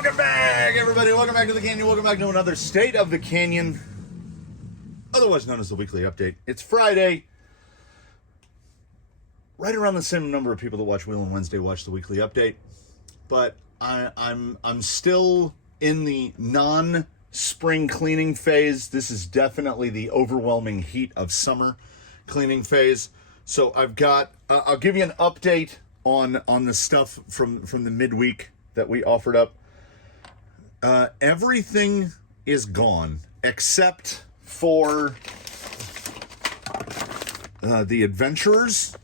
Welcome back, everybody. Welcome back to the Canyon. Welcome back to another State of the Canyon, otherwise known as the weekly update. It's Friday. Right around the same number of people that watch Wheel on Wednesday watch the weekly update, but I'm still in the non-spring cleaning phase. This is definitely the overwhelming heat of summer cleaning phase. So I've got I'll give you an update on the stuff from the midweek that we offered up. Everything is gone except for the adventurers,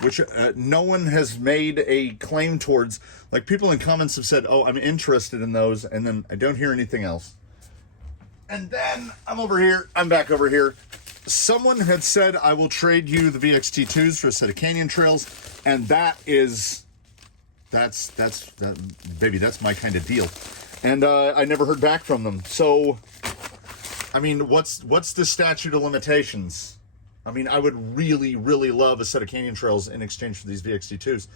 which no one has made a claim towards. Like, people in comments have said, oh, I'm interested in those, and then I don't hear anything else. And then I'm back over here. Someone had said, I will trade you the VXT2s for a set of canyon trails, and that's my kind of deal. And I never heard back from them. So, I mean, what's the statute of limitations? I mean, I would really, really love a set of canyon trails in exchange for these VXT2s.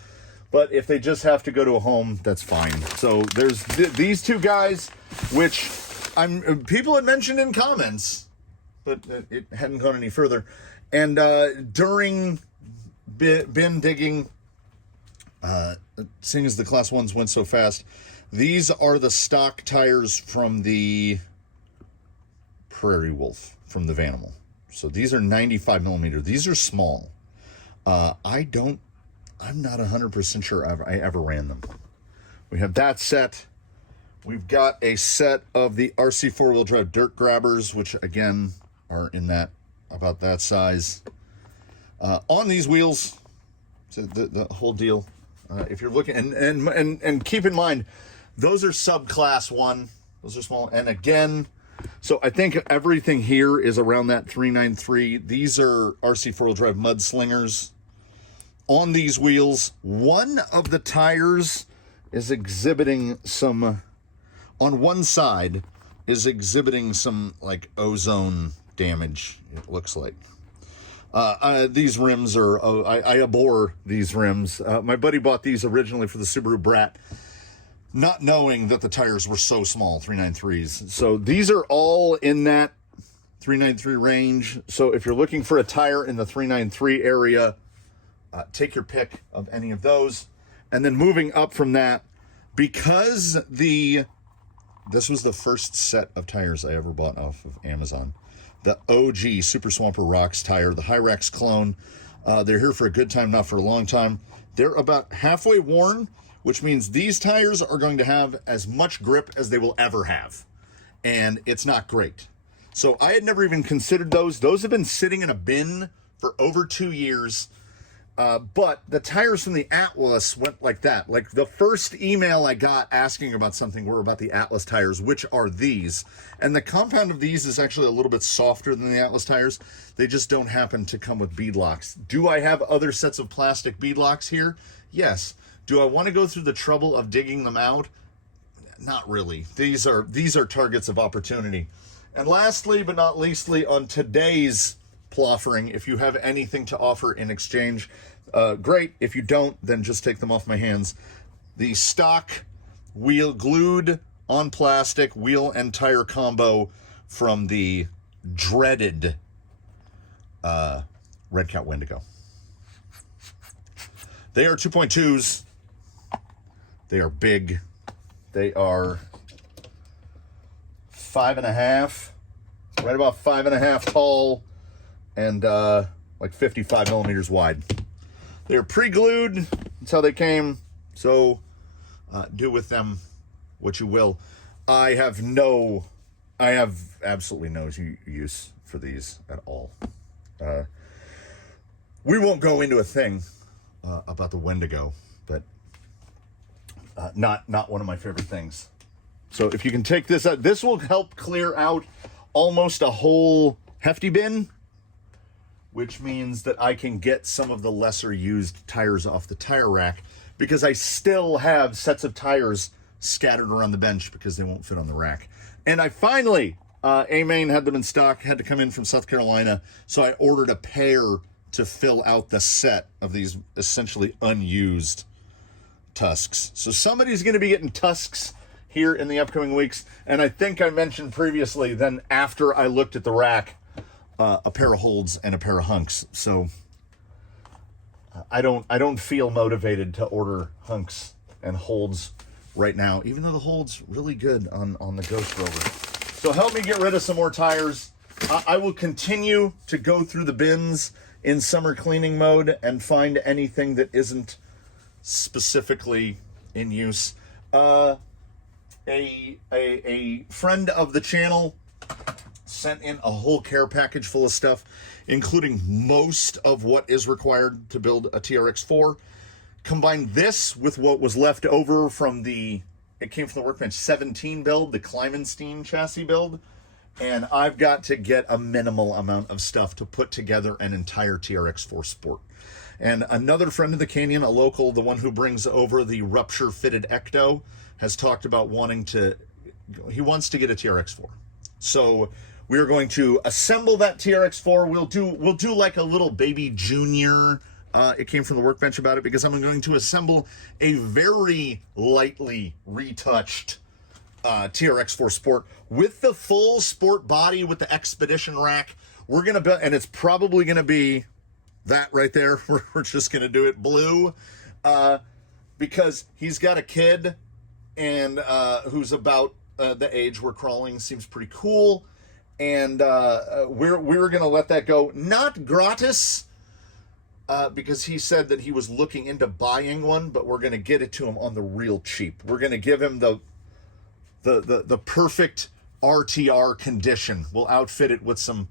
But if they just have to go to a home, that's fine. So there's these two guys, which people had mentioned in comments, but it hadn't gone any further. And during bin digging, seeing as the class 1s went so fast, these are the stock tires from the Prairie Wolf, from the Vanimal. So these are 95 millimeter. These are small. I'm not 100% sure I ever ran them. We have that set. We've got a set of the RC 4-wheel drive dirt grabbers, which again are in about that size. On these wheels, so the whole deal. If you're looking, and keep in mind, those are subclass 1. Those are small. And again, so I think everything here is around that 393. These are RC 4-wheel drive mudslingers. On these wheels, one of the tires is exhibiting some, on one side, is exhibiting some, like, ozone damage, it looks like. These rims are, I abhor these rims. My buddy bought these originally for the Subaru Brat, not knowing that the tires were so small, 393s. So these are all in that 393 range. So if you're looking for a tire in the 393 area, take your pick of any of those. And then moving up from that, because this was the first set of tires I ever bought off of Amazon. The OG Super Swamper Rocks tire, the Hyrax clone. They're here for a good time, not for a long time. They're about halfway worn, which means these tires are going to have as much grip as they will ever have. And it's not great. So I had never even considered those. Those have been sitting in a bin for over 2 years. But the tires from the Atlas went like that. Like, the first email I got asking about something were about the Atlas tires, which are these. And the compound of these is actually a little bit softer than the Atlas tires. They just don't happen to come with bead locks. Do I have other sets of plastic bead locks here? Yes. Do I want to go through the trouble of digging them out? Not really. These are targets of opportunity. And lastly, but not leastly, on today's Ploffering, if you have anything to offer in exchange, great. If you don't, then just take them off my hands. The stock wheel glued on plastic wheel and tire combo from the dreaded Red Cat Wendigo. They are 2.2s. They are big. They are 5.5, right about 5.5 tall, and like 55 millimeters wide. They're pre-glued. That's how they came. So do with them what you will. I have absolutely no use for these at all. We won't go into a thing about the Wendigo, but not one of my favorite things. So if you can take this out, this will help clear out almost a whole hefty bin, which means that I can get some of the lesser used tires off the tire rack, because I still have sets of tires scattered around the bench because they won't fit on the rack. And I finally, A-Main had them in stock, had to come in from South Carolina, so I ordered a pair to fill out the set of these essentially unused tusks. So somebody's going to be getting tusks here in the upcoming weeks. And I think I mentioned previously, then after I looked at the rack, a pair of holds and a pair of hunks. So I don't feel motivated to order hunks and holds right now, even though the hold's really good on the Ghost Rover. So help me get rid of some more tires. I will continue to go through the bins in summer cleaning mode and find anything that isn't specifically in use. A friend of the channel sent in a whole care package full of stuff, including most of what is required to build a TRX4. Combine this with what was left over from it came from the Workbench 17 build, the Kleimenstein chassis build, and I've got to get a minimal amount of stuff to put together an entire TRX4 Sport. And another friend of the Canyon, a local, the one who brings over the rupture fitted Ecto, has talked about he wants to get a TRX4. So we are going to assemble that TRX4. We'll do like a little baby junior. It came from the Workbench about it, because I'm going to assemble a very lightly retouched TRX4 Sport with the full sport body with the Expedition rack. We're going to build, and it's probably going to be that right there. We're just going to do it blue because he's got a kid and who's about the age where crawling seems pretty cool. And we're going to let that go. Not gratis, because he said that he was looking into buying one, but we're going to get it to him on the real cheap. We're going to give him the perfect RTR condition. We'll outfit it with some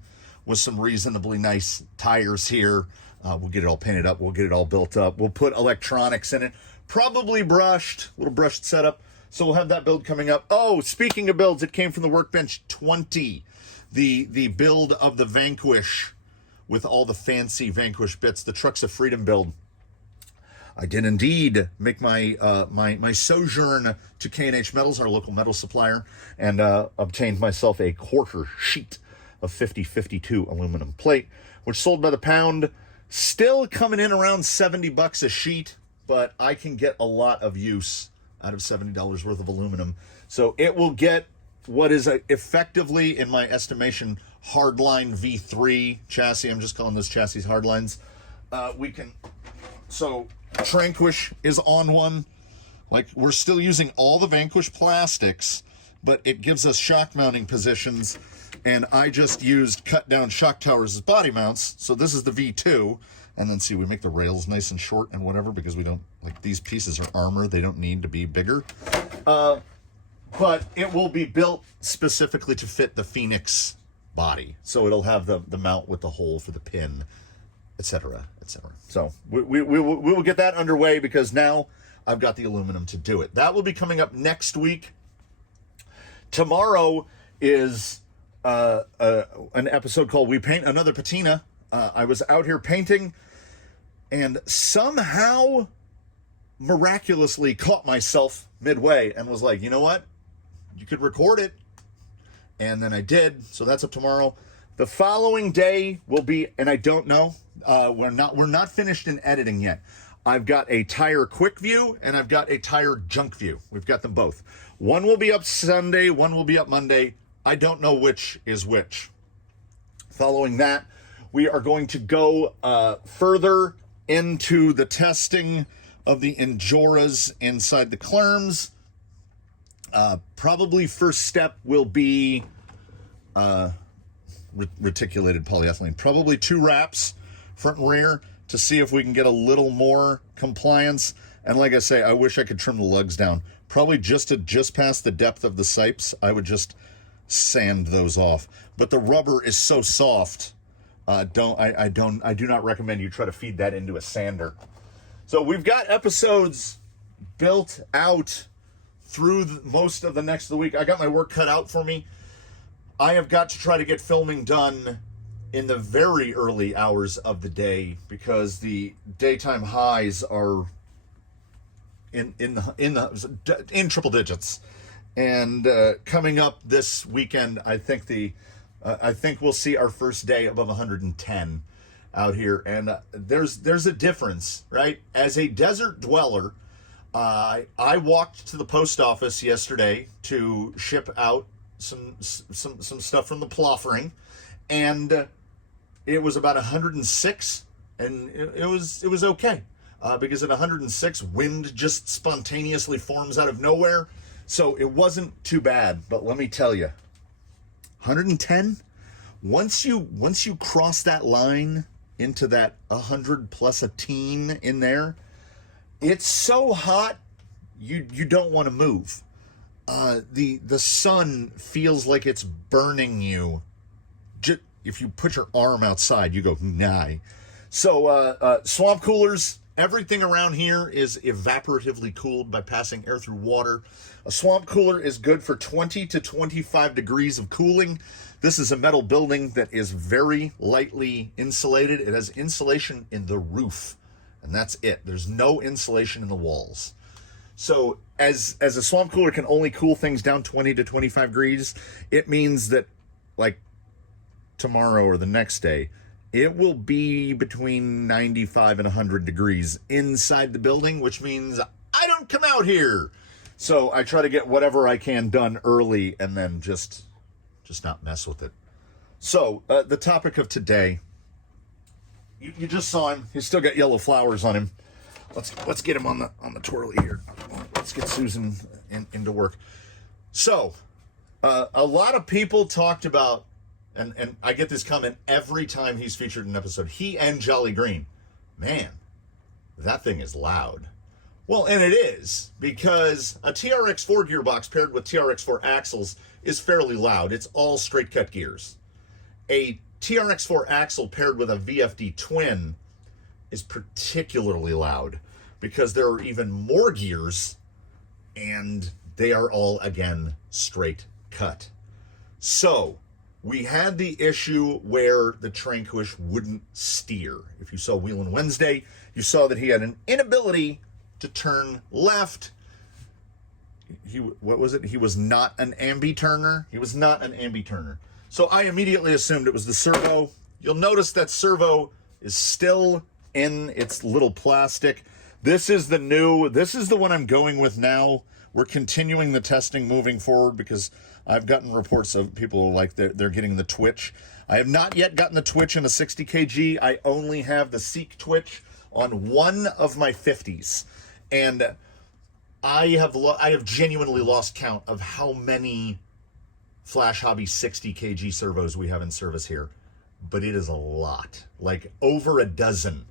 reasonably nice tires here. We'll get it all painted up. We'll get it all built up. We'll put electronics in it, probably brushed, little brushed setup. So we'll have that build coming up. Oh, speaking of builds, it came from the Workbench 20, the build of the Vanquish with all the fancy Vanquish bits, the Trucks of Freedom build. I did indeed make my my sojourn to K&H Metals, our local metal supplier, and obtained myself a quarter sheet of 5052 aluminum plate, which sold by the pound, still coming in around $70 a sheet, but I can get a lot of use out of $70 worth of aluminum. So it will get what is effectively, in my estimation, hardline V3 chassis. I'm just calling those chassis hardlines. So Tranquish is on one. Like, we're still using all the Vanquish plastics, but it gives us shock mounting positions, and I just used cut down shock towers as body mounts. So this is the V2, and then see, we make the rails nice and short and whatever, because we don't, like, these pieces are armor, they don't need to be bigger. But it will be built specifically to fit the Phoenix body. So it'll have the mount with the hole for the pin, etc., etc. So we will get that underway, because now I've got the aluminum to do it. That will be coming up next week. Tomorrow is an episode called We Paint Another Patina. I was out here painting and somehow miraculously caught myself midway and was like, you know what? You could record it. And then I did. So that's up tomorrow. The following day will be, and I don't know, we're not finished in editing yet. I've got a tire quick view and I've got a tire junk view. We've got them both. One will be up Sunday, one will be up Monday. I don't know which is which. Following that, we are going to go further into the testing of the Enjoras inside the Clerms. Probably first step will be reticulated polyethylene. Probably 2 wraps, front and rear, to see if we can get a little more compliance. And like I say, I wish I could trim the lugs down. Probably just past the depth of the sipes, I would just sand those off. But the rubber is so soft, I do not recommend you try to feed that into a sander. So we've got episodes built out through most of the next of the week. I got my work cut out for me. I have got to try to get filming done in the very early hours of the day, because the daytime highs are in triple digits. And coming up this weekend, I think we'll see our first day above 110 out here. And there's a difference, right? As a desert dweller, I walked to the post office yesterday to ship out some stuff from the Ploffering, and it was about 106, and it was okay. Because at 106, wind just spontaneously forms out of nowhere. So it wasn't too bad. But let me tell you, 110, once you cross that line into that 100 plus a teen in there, it's so hot you don't want to move. The sun feels like it's burning you. If you put your arm outside, you go, nah. So swamp coolers, everything around here is evaporatively cooled by passing air through water. A swamp cooler is good for 20 to 25 degrees of cooling. This is a metal building that is very lightly insulated. It has insulation in the roof, and that's it. There's no insulation in the walls. So as a swamp cooler can only cool things down 20 to 25 degrees, it means that, like, tomorrow or the next day, it will be between 95 and 100 degrees inside the building, which means I don't come out here. So I try to get whatever I can done early and then just not mess with it. So the topic of today, you just saw him. He's still got yellow flowers on him. Let's get him on the twirly here. Let's get Susan into work. So a lot of people talked about, and I get this comment every time he's featured in an episode, he and Jolly Green. Man, that thing is loud. Well, and it is, because a TRX4 gearbox paired with TRX4 axles is fairly loud. It's all straight cut gears. A TRX4 axle paired with a VFD twin is particularly loud because there are even more gears and they are all, again, straight cut. So we had the issue where the Tranquish wouldn't steer. If you saw Wheelin' Wednesday, you saw that he had an inability to turn left. What was it? He was not an ambi-turner. He was not an ambi-turner. So I immediately assumed it was the servo. You'll notice that servo is still in its little plastic. This is the one I'm going with now. We're continuing the testing moving forward because I've gotten reports of people like they're getting the twitch. I have not yet gotten the twitch in a 60 kg. I only have the Seek twitch on one of my 50s. And I have genuinely lost count of how many Flash Hobby 60 kg servos we have in service here. But it is a lot, like over a dozen.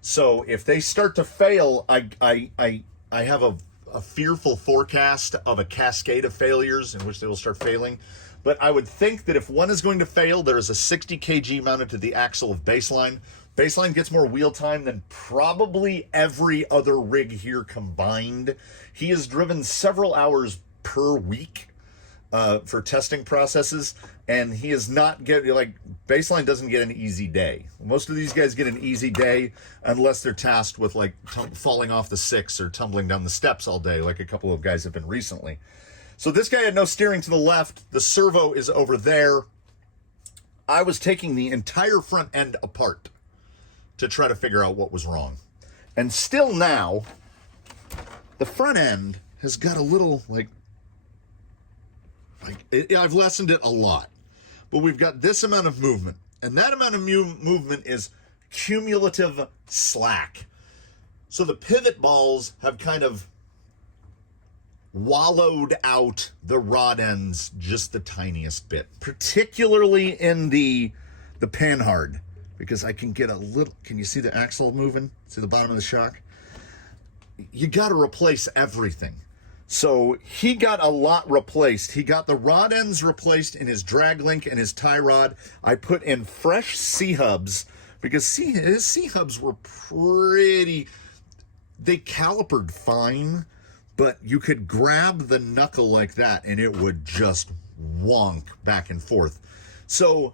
So if they start to fail, I have a fearful forecast of a cascade of failures in which they will start failing. But I would think that if one is going to fail, there is a 60 kg mounted to the axle of Baseline. Baseline gets more wheel time than probably every other rig here combined. He is driven several hours per week for testing processes, and he is not getting, like, Baseline doesn't get an easy day. Most of these guys get an easy day unless they're tasked with, like, falling off the six or tumbling down the steps all day, like a couple of guys have been recently. So this guy had no steering to the left. The servo is over there. I was taking the entire front end apart to try to figure out what was wrong. And still now, the front end has got a little, I've lessened it a lot. But we've got this amount of movement. And that amount of movement is cumulative slack. So the pivot balls have kind of wallowed out the rod ends just the tiniest bit. Particularly in the panhard. Because I can get a little, can you see the axle moving? See the bottom of the shock? You got to replace everything. So he got a lot replaced. He got the rod ends replaced in his drag link and his tie rod. I put in fresh C-hubs because his C-hubs were pretty, they calipered fine, but you could grab the knuckle like that and it would just wonk back and forth. So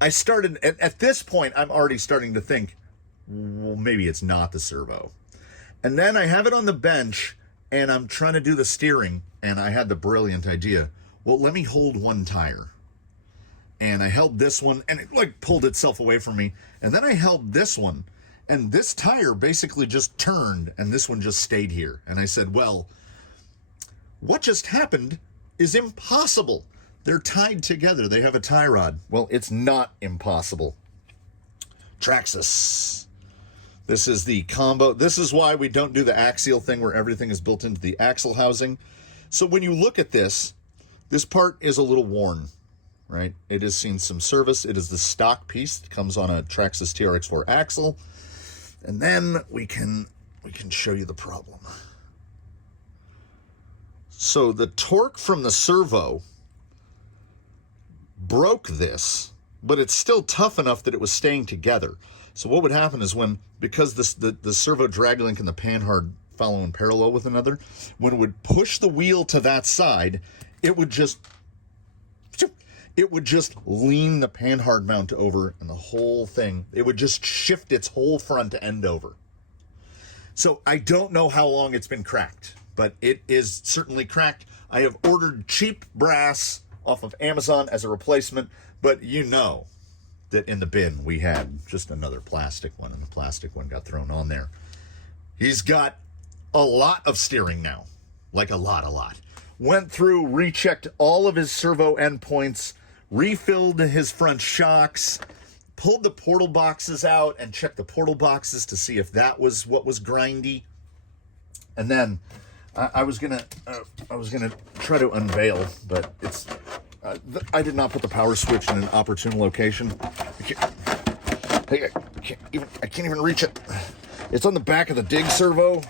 I started, at this point, I'm already starting to think, well, maybe it's not the servo. And then I have it on the bench, and I'm trying to do the steering, and I had the brilliant idea, well, let me hold one tire. And I held this one, and it, like, pulled itself away from me. And then I held this one, And this tire basically just turned, and this one just stayed here. And I said, well, what just happened is impossible. They're tied together. They have a tie rod. Well, it's not impossible. Traxxas. This is the combo. This is why we don't do the axial thing where everything is built into the axle housing. So when you look at this part is a little worn, right? It has seen some service. It is the stock piece that comes on a Traxxas TRX4 axle. And then we can show you the problem. So the torque from the servo broke this, but it's still tough enough that it was staying together. So what would happen is because the servo drag link and the panhard follow in parallel with another, when it would push the wheel to that side, it would just lean the panhard mount over, and the whole thing, it would just shift its whole front end over. So I don't know how long it's been cracked, but it is certainly cracked. I have ordered cheap brass off of Amazon as a replacement, but you know that in the bin we had just another plastic one, and the plastic one got thrown on there. He's got a lot of steering now, like a lot. Went through, rechecked all of his servo endpoints, refilled his front shocks, pulled the portal boxes out and checked the portal boxes to see if that was what was grindy. And then I was gonna try to unveil, but it's I did not put the power switch in an opportune location. I can't even reach it. It's on the back of the dig servo.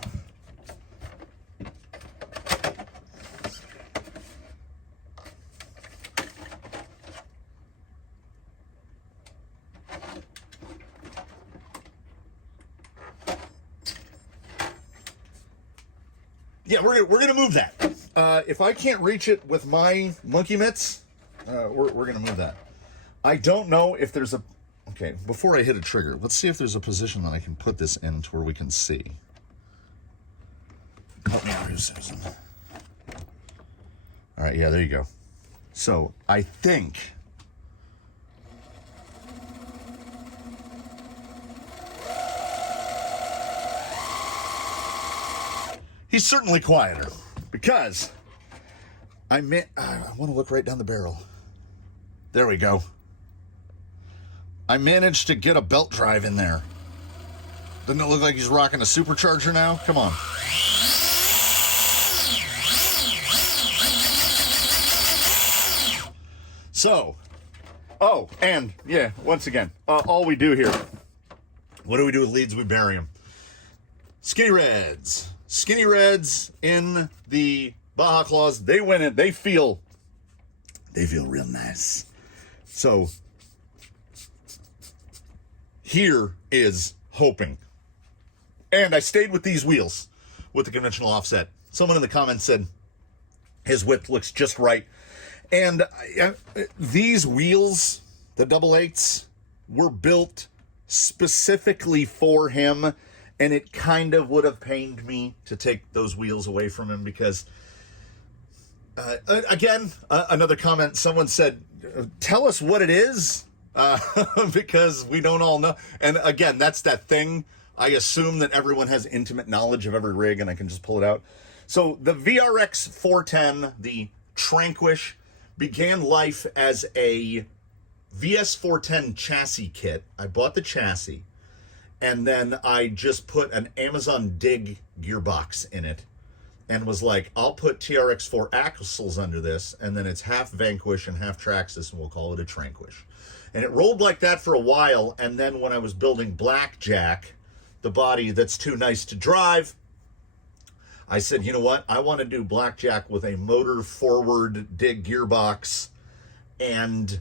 Yeah, we're gonna move that. If I can't reach it with my monkey mitts, we're gonna move that. I don't know if there's a. Okay, before I hit a trigger, let's see if there's a position that I can put this in to where we can see. Help me out here, Susan. All right, yeah, there you go. So I think. He's certainly quieter because I want to look right down the barrel. There we go. I managed to get a belt drive in there. Doesn't it look like he's rocking a supercharger now? Come on. So, oh, and yeah, once again, all we do here, what do we do with leads? We bury them. Skinny Reds. Skinny Reds in the Baja Claws, they went in, they feel real nice. So here is hoping. And I stayed with these wheels with the conventional offset. Someone in the comments said his width looks just right. And these wheels, the 8/8s, were built specifically for him. And it kind of would have pained me to take those wheels away from him because, again, another comment, someone said, tell us what it is, because we don't all know. And again, that's that thing. I assume that everyone has intimate knowledge of every rig and I can just pull it out. So the VRX 410, the Tranquish, began life as a VS 410 chassis kit. I bought the chassis. And then I just put an Amazon Dig gearbox in it and was like, I'll put TRX4 axles under this, and then it's half Vanquish and half Traxxas, and we'll call it a Tranquish. And it rolled like that for a while, and then when I was building Blackjack, the body that's too nice to drive, I said, you know what? I want to do Blackjack with a motor forward Dig gearbox and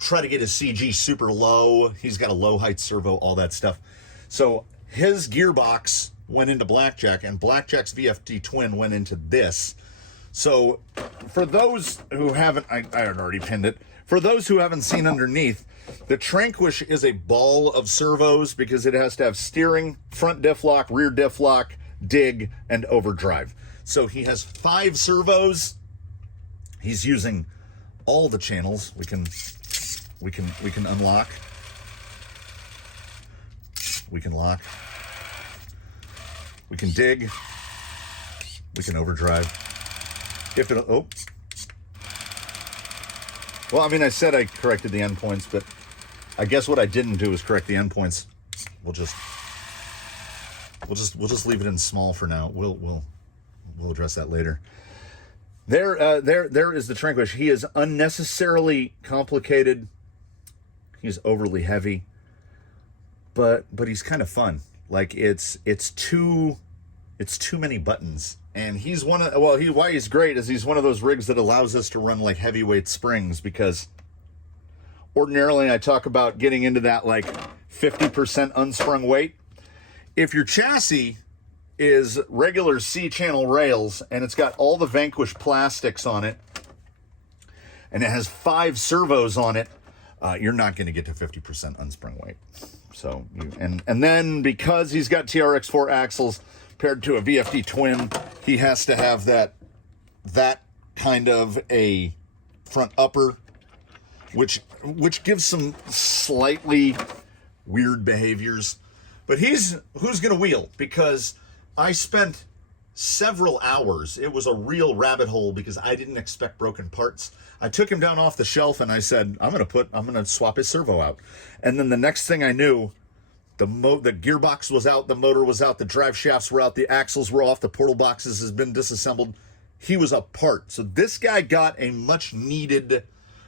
try to get his CG super low. He's got a low height servo, all that stuff. So his gearbox went into Blackjack, and Blackjack's VFD twin went into this. So for those who haven't, I had already pinned it. For those who haven't seen underneath, the Tranquish is a ball of servos because it has to have steering, front diff lock, rear diff lock, dig, and overdrive. So he has 5 servos. He's using all the channels we can unlock. We can lock. We can dig. We can overdrive. If it, oh. Well, I mean, I said I corrected the endpoints, but I guess what I didn't do is correct the endpoints. We'll just leave it in small for now. We'll address that later. There is the Tranquish. He is unnecessarily complicated. He's overly heavy, but he's kind of fun. Like it's too many buttons. And he's why he's great is he's one of those rigs that allows us to run like heavyweight springs, because ordinarily I talk about getting into that like 50% unsprung weight. If your chassis is regular C-channel rails and it's got all the Vanquish plastics on it and it has 5 servos on it, you're not going to get to 50% unsprung weight. So, and then because he's got TRX4 axles paired to a VFD twin, he has to have that kind of a front upper, which gives some slightly weird behaviors. But who's going to wheel? Because I spent several hours. It was a real rabbit hole because I didn't expect broken parts. I took him down off the shelf and I said, I'm going to swap his servo out. And then the next thing I knew, the gearbox was out, the motor was out, the drive shafts were out, the axles were off, the portal boxes has been disassembled. He was apart. So this guy got a much needed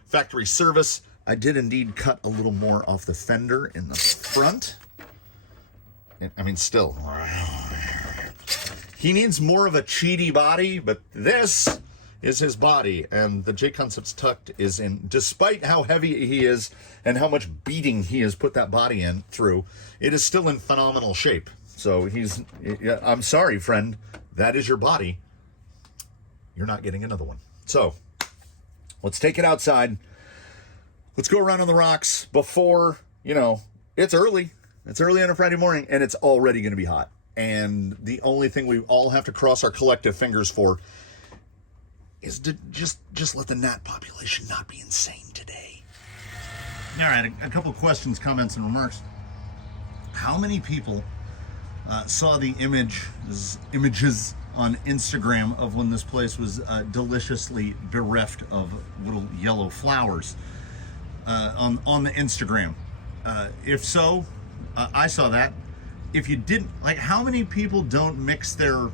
factory service. I did indeed cut a little more off the fender in the front. I mean, still, he needs more of a cheaty body, but this is his body, and the J-Concepts Tucked is in, despite how heavy he is and how much beating he has put that body in through, it is still in phenomenal shape. So I'm sorry, friend, that is your body. You're not getting another one. So let's take it outside. Let's go around on the rocks before, it's early. It's early on a Friday morning, and it's already going to be hot. And the only thing we all have to cross our collective fingers for is to just let the gnat population not be insane today. All right, a couple questions, comments, and remarks. How many people saw the images on Instagram of when this place was deliciously bereft of little yellow flowers on the Instagram? If so, I saw that. If you didn't, how many people don't mix their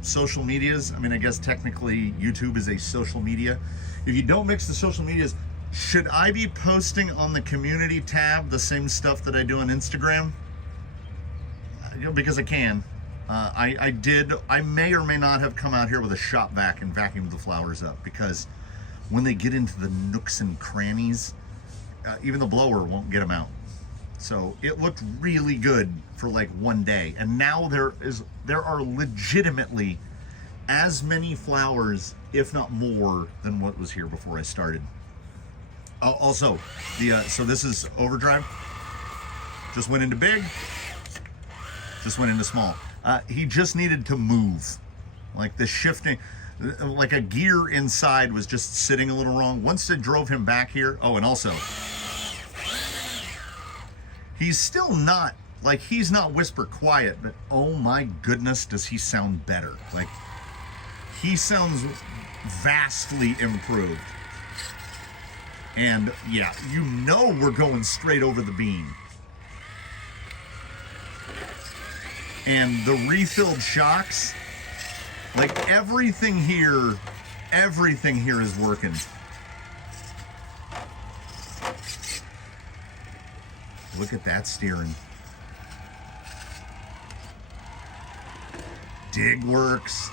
social medias? I mean, I guess technically YouTube is a social media. If you don't mix the social medias, should I be posting on the community tab the same stuff that I do on Instagram? Because I can. I may or may not have come out here with a shop vac and vacuumed the flowers up, because when they get into the nooks and crannies, even the blower won't get them out. So it looked really good for like one day. And now there are legitimately as many flowers, if not more, than what was here before I started. Also, so this is overdrive. Just went into big, just went into small. He just needed to move. Like the shifting, like a gear inside was just sitting a little wrong. Once it drove him back here, oh, and also, he's still not, he's not whisper quiet, but oh my goodness, does he sound better. Like, he sounds vastly improved. And yeah, we're going straight over the beam. And the refilled shocks, everything here is working. Look at that steering. Dig works.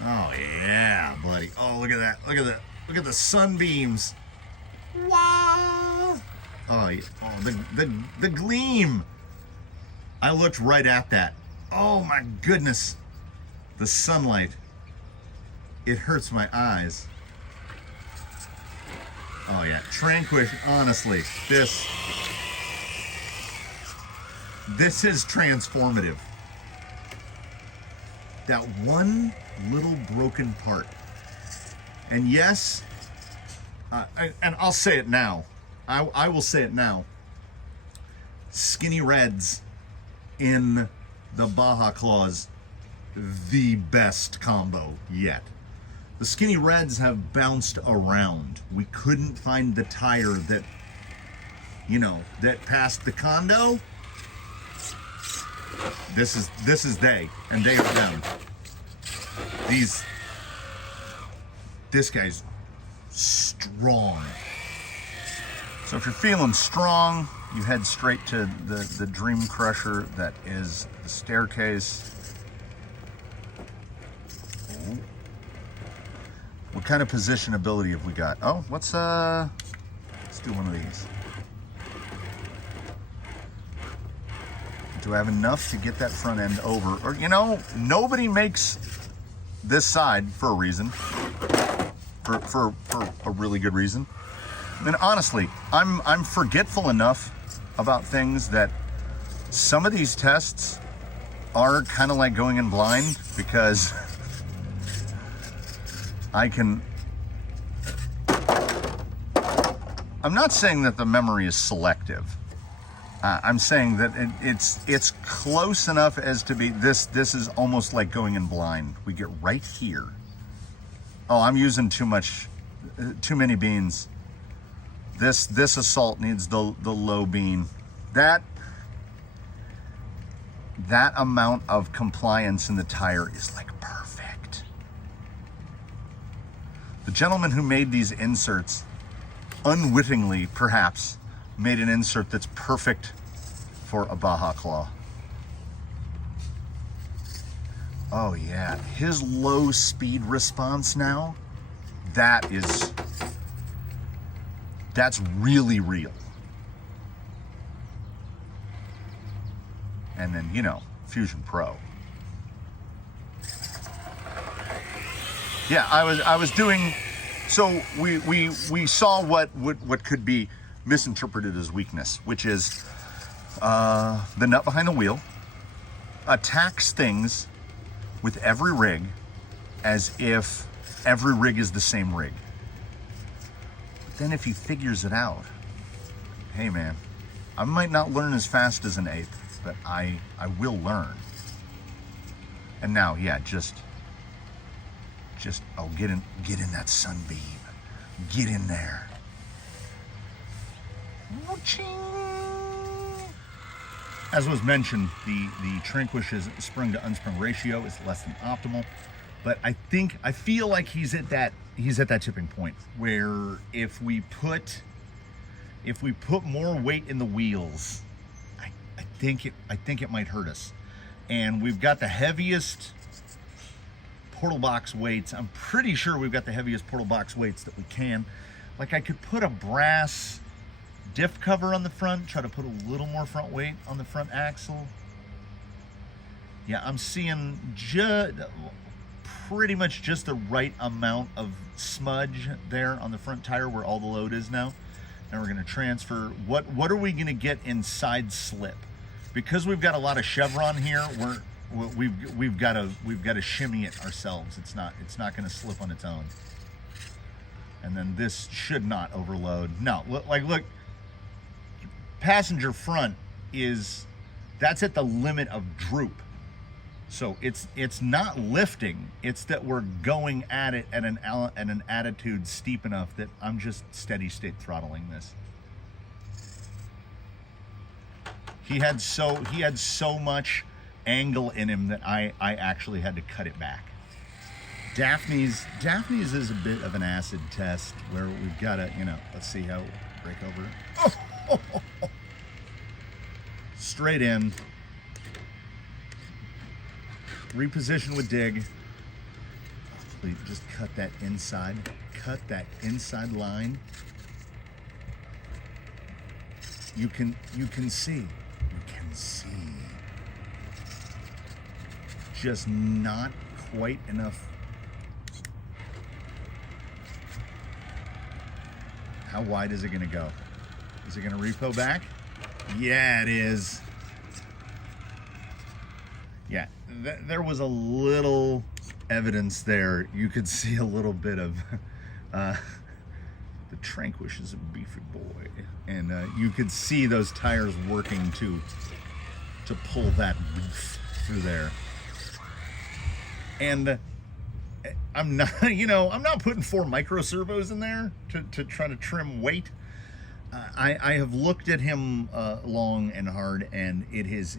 Oh yeah, buddy. Oh, look at that. Look at that. Look at the sunbeams. Wow. Oh, the gleam. I looked right at that. Oh my goodness. The sunlight. It hurts my eyes. Oh yeah, Tranquish, honestly, this is transformative. That one little broken part. And yes, and I'll say it now. I will say it now. skinny reds in the Baja Claws, the best combo yet. The skinny reds have bounced around. We couldn't find the tire that, you know, that passed the condo. This is they, and they are them. This guy's strong. So if you're feeling strong, you head straight to the Dream Crusher that is the staircase. What kind of positionability have we got? Oh, let's do one of these. Do I have enough to get that front end over? Or, you know, nobody makes this side for a reason. For a really good reason. And honestly, I'm forgetful enough about things that some of these tests are kind of like going in blind, because I'm not saying that the memory is selective. I'm saying that it's close enough as to be, this is almost like going in blind. We get right here. Oh, I'm using too many beans. This assault needs the low bean. That amount of compliance in the tire is like perfect. The gentleman who made these inserts, unwittingly perhaps, made an insert that's perfect for a Baja Claw. Oh yeah, his low speed response now, that's really real. And then, you know, Fusion Pro. Yeah, I was doing, so we saw what could be misinterpreted as weakness, which is the nut behind the wheel attacks things with every rig as if every rig is the same rig. But then if he figures it out, hey man, I might not learn as fast as an ape, but I will learn. And now, yeah, just oh, get in that sunbeam. Get in there. As was mentioned, the Tranquish's sprung to unsprung ratio is less than optimal, but I feel like he's at that tipping point where if we put more weight in the wheels, I think it might hurt us. And we've got the heaviest portal box weights. I'm pretty sure we've got the heaviest portal box weights that we can. Like, I could put a brass diff cover on the front, try to put a little more front weight on the front axle. Yeah, I'm seeing pretty much just the right amount of smudge there on the front tire where all the load is now. And we're gonna transfer, what are we gonna get inside slip? Because we've got a lot of chevron here, we've got to shimmy it ourselves. It's not gonna slip on its own. And then this should not overload. No, look, passenger front that's at the limit of droop. So it's not lifting, it's that we're going at it at an attitude steep enough that I'm just steady state throttling this. He had so much angle in him that I actually had to cut it back. Daphne's is a bit of an acid test where we've got to, let's see how we break over. Oh. Straight in. Reposition with dig. Please just cut that inside. Cut that inside line. You can see. You can see. Just not quite enough. How wide is it going to go? Is it going to repo back? Yeah, it is. Yeah, there was a little evidence there. You could see a little bit of The Tranquish is a beefy boy, and you could see those tires working to pull that beef through there. And I'm not, I'm not putting 4 micro servos in there to try to trim weight. I have looked at him long and hard, and it is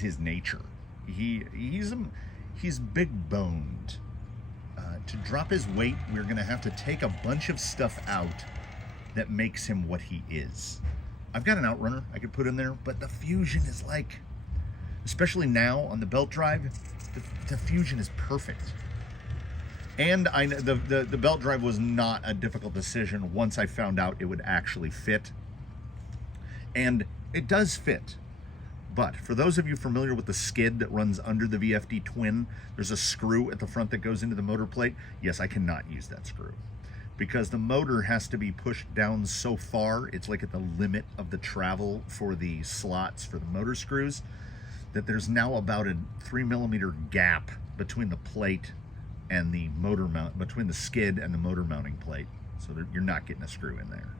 his nature. He's big boned. To drop his weight, we're gonna have to take a bunch of stuff out that makes him what he is. I've got an outrunner I could put in there, but the Fusion is like, especially now on the belt drive, the Fusion is perfect. And the belt drive was not a difficult decision once I found out it would actually fit. And it does fit. But for those of you familiar with the skid that runs under the VFD twin, there's a screw at the front that goes into the motor plate. Yes, I cannot use that screw because the motor has to be pushed down so far. It's like at the limit of the travel for the slots for the motor screws, that there's now about a 3mm gap between the plate and the motor mount, between the skid and the motor mounting plate, so that you're not getting a screw in there.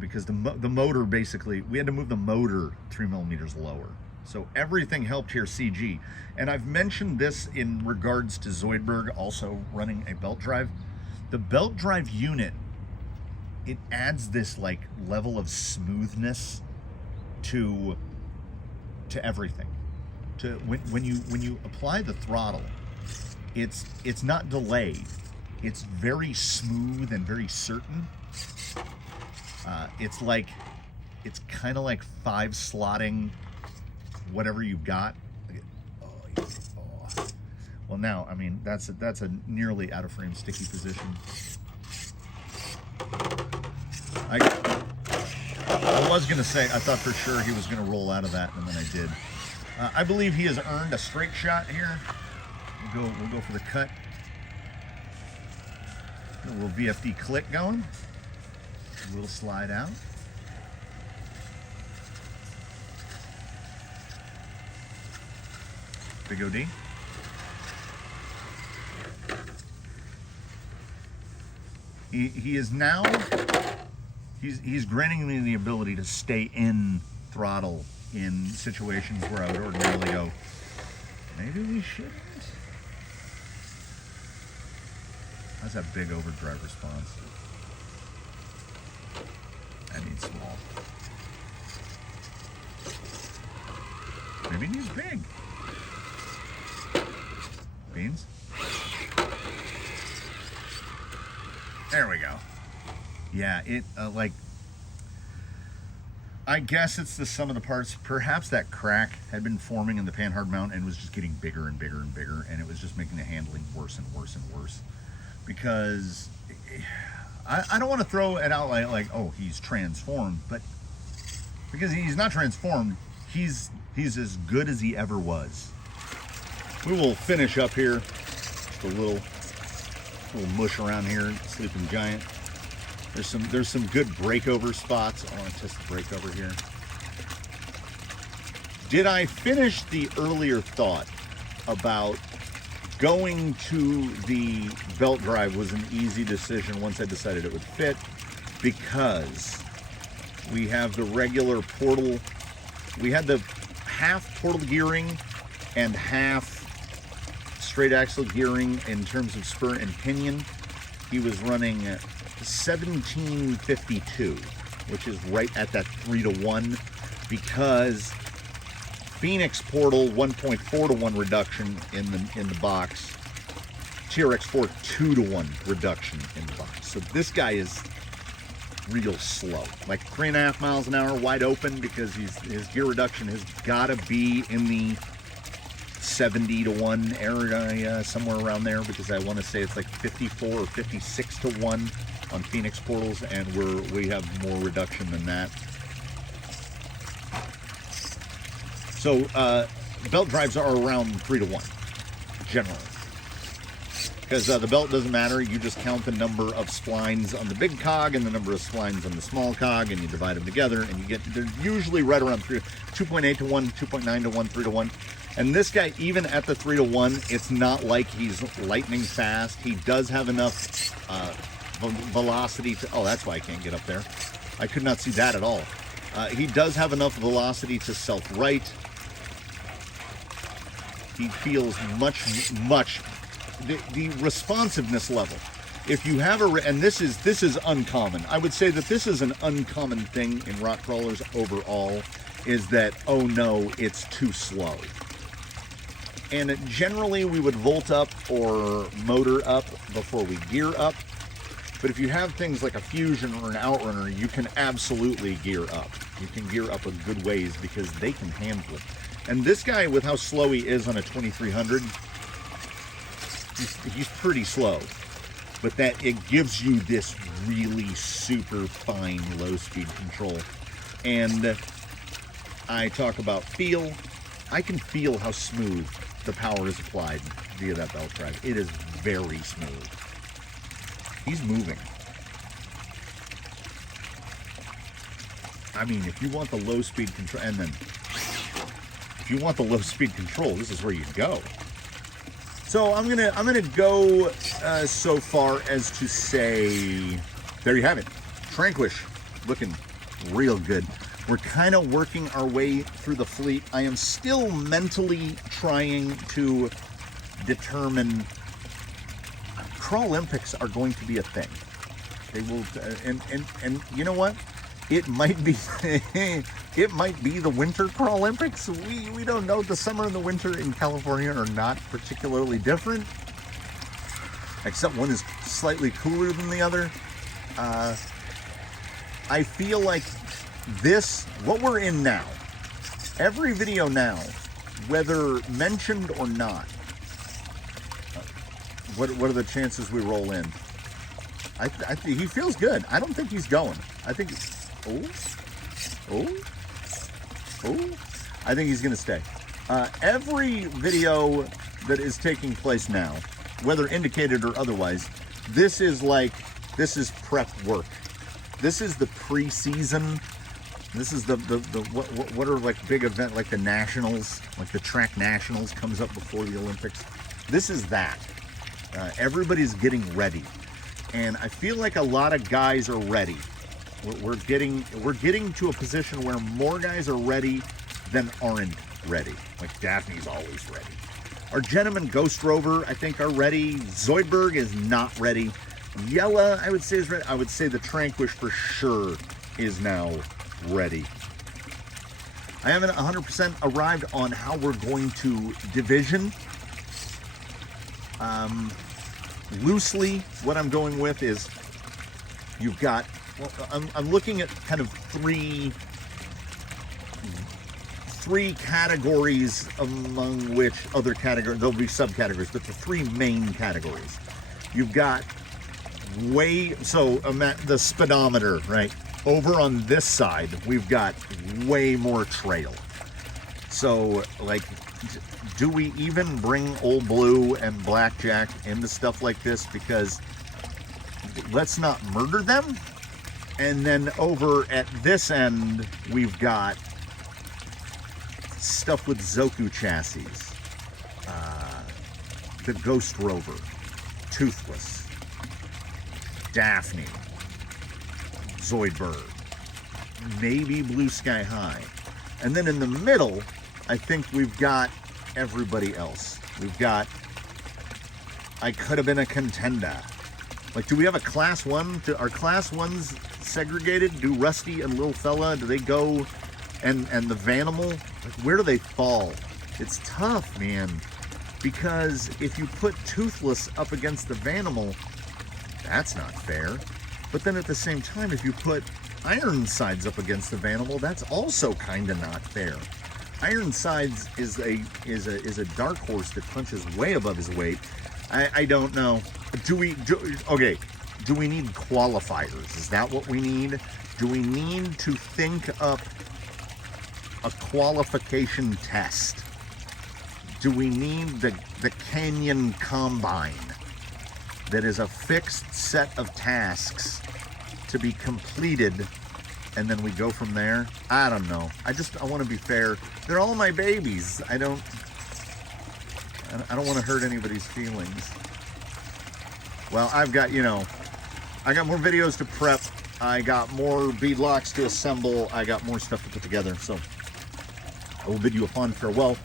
Because the motor, basically, we had to move the motor 3mm lower. So everything helped here CG. And I've mentioned this in regards to Zoidberg also running a belt drive. The belt drive unit, it adds this like level of smoothness to everything. To when you apply the throttle, it's not delayed. It's very smooth and very certain. It's kind of like 5 slotting whatever you've got. Well, now, I mean, that's a nearly out of frame sticky position. I was gonna say I thought for sure he was gonna roll out of that, and then I did. I believe he has earned a straight shot here. We'll go for the cut. A little VFD click going. A little slide out. Big OD. He is now, he's granting me the ability to stay in throttle in situations where I would ordinarily go, maybe we shouldn't. How's that big overdrive response? That needs small. Maybe it needs big. Beans? There we go. Yeah, it I guess it's the sum of the parts. Perhaps that crack had been forming in the panhard mount and was just getting bigger and bigger and bigger, and it was just making the handling worse and worse and worse. Because I don't want to throw it out like oh, he's transformed, but because he's not transformed, he's as good as he ever was. We will finish up here. Just a little mush around here, Sleeping Giant. There's some good breakover spots. I want to test the breakover here. Did I finish the earlier thought about going to the belt drive was an easy decision once I decided it would fit, because we have the regular portal. We had the half portal gearing and half straight axle gearing in terms of spur and pinion. He was running 1752, which is right at that 3-to-1, because Phoenix portal 1.4-to-1 reduction in the box, TRX4 2-to-1 reduction in the box. So this guy is real slow, like 3.5 miles an hour wide open, because his gear reduction has got to be in the 70-to-1 area, somewhere around there, because I want to say it's like 54 or 56-to-1 on Phoenix portals, and we have more reduction than that. So belt drives are around 3-to-1 generally, because the belt doesn't matter. You just count the number of splines on the big cog and the number of splines on the small cog, and you divide them together, and you get, they're usually right around 2.8-to-1, 2.9-to-1, 3-to-1. And this guy, even at the 3-to-1, it's not like he's lightning fast. He does have enough velocity to, oh, that's why I can't get up there. I could not see that at all. He does have enough velocity to self-right. He feels much, the responsiveness level. If you have and this is uncommon. I would say that this is an uncommon thing in rock crawlers overall, is that, oh no, it's too slow. And generally we would volt up or motor up before we gear up. But if you have things like a Fusion or an Outrunner, you can absolutely gear up. You can gear up a good ways because they can handle it. And this guy, with how slow he is on a 2300, he's pretty slow. But that it gives you this really super fine low speed control. And I talk about feel. I can feel how smooth the power is applied via that belt drive. It is very smooth. He's moving. I mean, if you want the low speed control, and then if you want the low speed control, this is where you go. So I'm gonna go so far as to say, there you have it, Tranquish, looking real good. We're kind of working our way through the fleet. I am still mentally trying to determine. Crawlympics are going to be a thing. They will, and you know what? It might be it might be the winter Crawlympics. We don't know. The summer and the winter in California are not particularly different, except one is slightly cooler than the other. I feel like what we're in now, every video now, whether mentioned or not, what are the chances we roll in? I think he feels good. I don't think he's going. I think, I think he's gonna stay. Every video that is taking place now, whether indicated or otherwise, this is prep work. This is the preseason. This is what are like big event, like the nationals, like the track nationals comes up before the Olympics. This is that. Everybody's getting ready, and I feel like a lot of guys are ready. We're getting to a position where more guys are ready than aren't ready. Like Daphne's always ready. Our gentleman Ghost Rover, I think, are ready. Zoidberg is not ready. Yella, I would say, is ready. I would say the Tranquish for sure is now ready. I haven't 100% arrived on how we're going to division. Loosely, what I'm going with is you've got, well, I'm looking at kind of three categories, among which other categories, there'll be subcategories, but the three main categories. You've got the speedometer, right? Over on this side, we've got way more trail. So, like, do we even bring Old Blue and Blackjack into stuff like this? Because let's not murder them. And then over at this end, we've got stuff with Zoku chassis, the Ghost Rover, Toothless, Daphne, Zoidberg, maybe Blue Sky High. And then in the middle, I think we've got everybody else. We've got, I could have been a contender. Like, do we have a class one? Are class ones segregated? Do Rusty and Lil Fella, do they go, and the Vanimal? Like, where do they fall? It's tough, man. Because if you put Toothless up against the Vanimal, that's not fair. But then at the same time, if you put Ironsides up against the Vanimal, that's also kind of not fair. Ironsides is a dark horse that punches way above his weight. I don't know. Do we need qualifiers? Is that what we need? Do we need to think up a qualification test? Do we need the Canyon Combine that is a fixed set of tasks to be completed, and then we go from there? I don't know. I want to be fair. They're all my babies. I don't want to hurt anybody's feelings. Well, I've got, I got more videos to prep. I got more bead locks to assemble. I got more stuff to put together. So I will bid you a fond farewell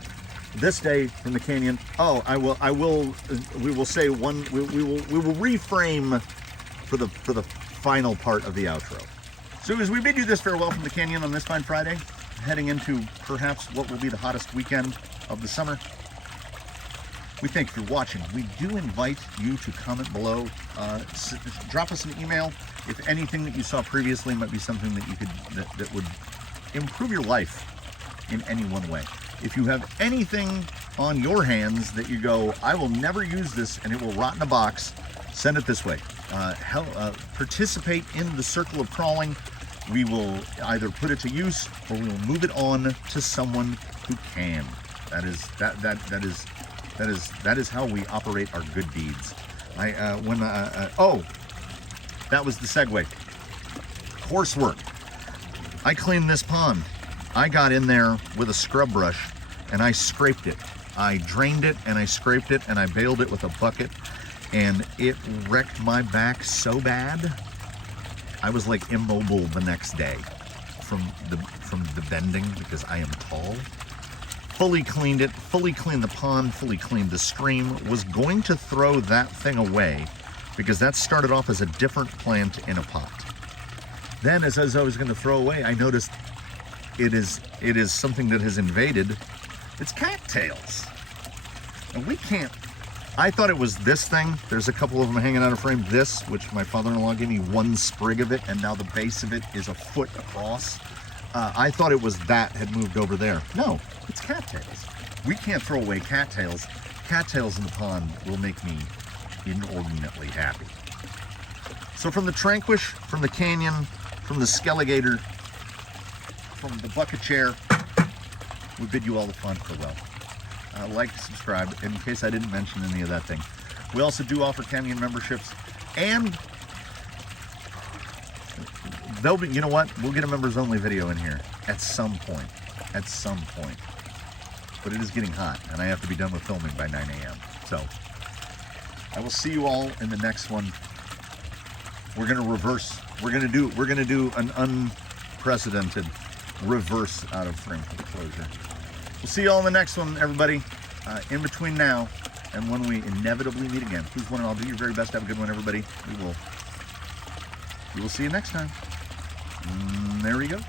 this day from the canyon. Oh, we will say one, we will reframe for the final part of the outro. So as we bid you this farewell from the canyon on this fine Friday, heading into perhaps what will be the hottest weekend of the summer, we thank you for watching. We do invite you to comment below. Drop us an email if anything that you saw previously might be something that you could that would improve your life in any one way. If you have anything on your hands that you go, I will never use this and it will rot in a box, send it this way. Participate in the circle of crawling. We will either put it to use or we will move it on to someone who can. That is how we operate our good deeds. Oh, that was the segue. Coursework. I cleaned this pond. I got in there with a scrub brush and I scraped it. I drained it and I scraped it and I bailed it with a bucket, and it wrecked my back so bad I was like immobile the next day from the bending because I am tall. Fully cleaned it, fully cleaned the pond, fully cleaned the stream. Was going to throw that thing away because that started off as a different plant in a pot. Then as I was going to throw away, I noticed it is something that has invaded. It's cattails. And we can't, I thought it was this thing. There's a couple of them hanging out of frame. This, which my father-in-law gave me one sprig of it, and now the base of it is a foot across. I thought it was that had moved over there. No, it's cattails. We can't throw away cattails. Cattails in the pond will make me inordinately happy. So from the Tranquish, from the canyon, from the Skelligator, from the bucket chair, we bid you all a fond farewell. Like, subscribe, in case I didn't mention any of that thing. We also do offer canyon memberships, and they'll be, you know what? We'll get a members only video in here at some point. At some point. But it is getting hot, and I have to be done with filming by 9 a.m. So I will see you all in the next one. We're gonna reverse. We're gonna do an unprecedented reverse out of frame closure. We'll see you all in the next one, everybody. In between now and when we inevitably meet again. Please, one and all, do your very best. Have a good one, everybody. We will see you next time. There we go.